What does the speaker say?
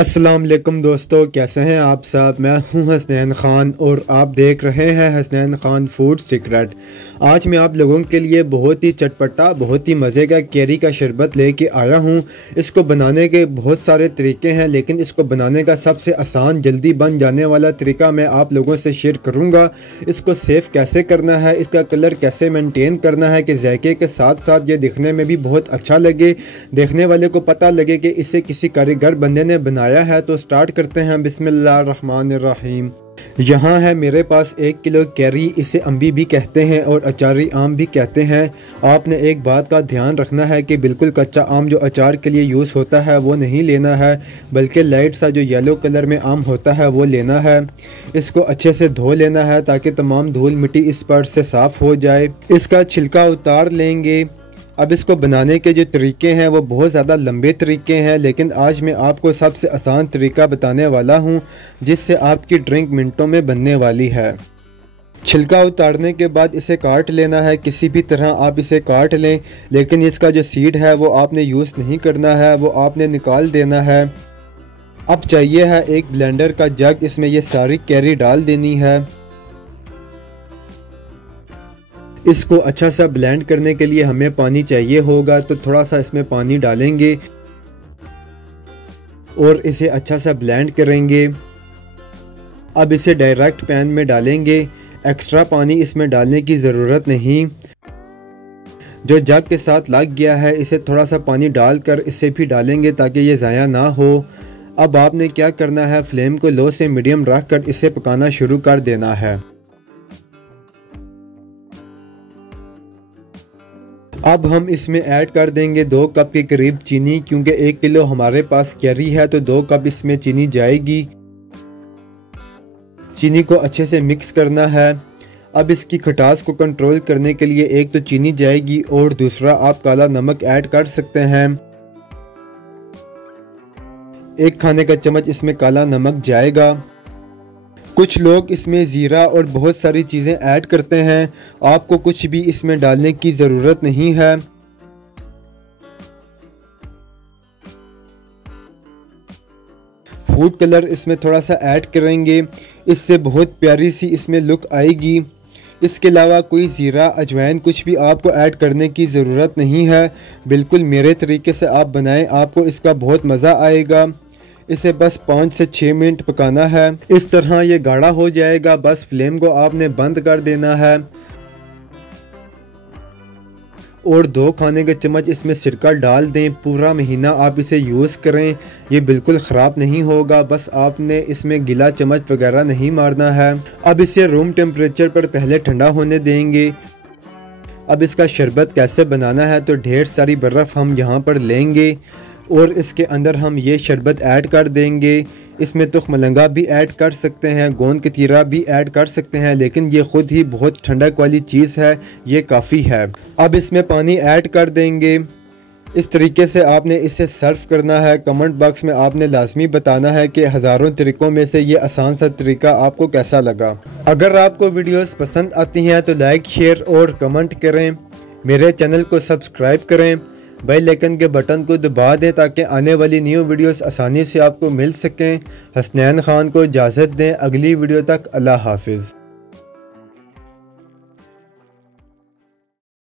अस्सलाम वालेकुम दोस्तों, कैसे हैं आप सब। मैं हूं हसनैन ख़ान और आप देख रहे हैं हसनैन ख़ान फूड सीक्रेट। आज मैं आप लोगों के लिए बहुत ही चटपटा, बहुत ही मज़े का कैरी का शरबत लेके आया हूं। इसको बनाने के बहुत सारे तरीके हैं, लेकिन इसको बनाने का सबसे आसान, जल्दी बन जाने वाला तरीका मैं आप लोगों से शेयर करूंगा। इसको सेफ़ कैसे करना है, इसका कलर कैसे मेंटेन करना है कि जायके के साथ साथ ये दिखने में भी बहुत अच्छा लगे, देखने वाले को पता लगे कि इसे किसी कारीगर बंदे ने बनाया है। तो स्टार्ट करते हैं। बिस्मिल्लाहिर्रहमानिर्रहीम। यहाँ है मेरे पास 1 किलो कैरी, इसे अम्बी भी कहते हैं और अचारी आम भी कहते हैं। आपने एक बात का ध्यान रखना है कि बिल्कुल कच्चा आम जो अचार के लिए यूज़ होता है वो नहीं लेना है, बल्कि लाइट सा जो येलो कलर में आम होता है वो लेना है। इसको अच्छे से धो लेना है ताकि तमाम धूल मिट्टी इस पर से साफ़ हो जाए। इसका छिलका उतार लेंगे। अब इसको बनाने के जो तरीके हैं वो बहुत ज़्यादा लंबे तरीके हैं, लेकिन आज मैं आपको सबसे आसान तरीका बताने वाला हूं जिससे आपकी ड्रिंक मिनटों में बनने वाली है। छिलका उतारने के बाद इसे काट लेना है, किसी भी तरह आप इसे काट लें, लेकिन इसका जो सीड है वो आपने यूज़ नहीं करना है, वो आपने निकाल देना है। अब चाहिए है एक ब्लेंडर का जग, इसमें ये सारी कैरी डाल देनी है। इसको अच्छा सा ब्लेंड करने के लिए हमें पानी चाहिए होगा, तो थोड़ा सा इसमें पानी डालेंगे और इसे अच्छा सा ब्लेंड करेंगे। अब इसे डायरेक्ट पैन में डालेंगे, एक्स्ट्रा पानी इसमें डालने की ज़रूरत नहीं। जो जग के साथ लग गया है इसे थोड़ा सा पानी डालकर इसे भी डालेंगे ताकि ये ज़ाया ना हो। अब आपने क्या करना है, फ्लेम को लो से मीडियम रख कर इसे पकाना शुरू कर देना है। अब हम इसमें ऐड कर देंगे 2 कप के करीब चीनी, क्योंकि 1 किलो हमारे पास कैरी है तो 2 कप इसमें चीनी जाएगी। चीनी को अच्छे से मिक्स करना है। अब इसकी खटास को कंट्रोल करने के लिए एक तो चीनी जाएगी और दूसरा आप काला नमक ऐड कर सकते हैं। 1 खाने का चम्मच इसमें काला नमक जाएगा। कुछ लोग इसमें ज़ीरा और बहुत सारी चीज़ें ऐड करते हैं, आपको कुछ भी इसमें डालने की ज़रूरत नहीं है। फूड कलर इसमें थोड़ा सा ऐड करेंगे, इससे बहुत प्यारी सी इसमें लुक आएगी। इसके अलावा कोई ज़ीरा, अजवाइन कुछ भी आपको ऐड करने की ज़रूरत नहीं है। बिल्कुल मेरे तरीके से आप बनाएं, आपको इसका बहुत मज़ा आएगा। इसे बस 5 से 6 मिनट पकाना है। इस तरह ये गाढ़ा हो जाएगा, बस फ्लेम को आपने बंद कर देना है और 2 खाने के चम्मच इसमें सिरका डाल दें। पूरा महीना आप इसे यूज़ करें, ये बिल्कुल ख़राब नहीं होगा। बस आपने इसमें गिला चम्मच वगैरह नहीं मारना है। अब इसे रूम टेम्परेचर पर पहले ठंडा होने देंगे। अब इसका शरबत कैसे बनाना है, तो ढेर सारी बर्फ़ हम यहाँ पर लेंगे और इसके अंदर हम ये शरबत ऐड कर देंगे। इसमें तुख मलंगा भी ऐड कर सकते हैं, गोंद कतीरा भी ऐड कर सकते हैं, लेकिन ये ख़ुद ही बहुत ठंडक वाली चीज़ है, ये काफ़ी है। अब इसमें पानी ऐड कर देंगे। इस तरीके से आपने इसे सर्व करना है। कमेंट बॉक्स में आपने लाजमी बताना है कि हज़ारों तरीक़ों में से ये आसान सा तरीका आपको कैसा लगा। अगर आपको वीडियोस पसंद आती हैं तो लाइक, शेयर और कमेंट करें। मेरे चैनल को सब्सक्राइब करें, बेल आइकन के बटन को दबा दें ताकि आने वाली न्यू वीडियोस आसानी से आपको मिल सकें। हसनैन ख़ान को इजाज़त दें, अगली वीडियो तक अल्लाह हाफिज़।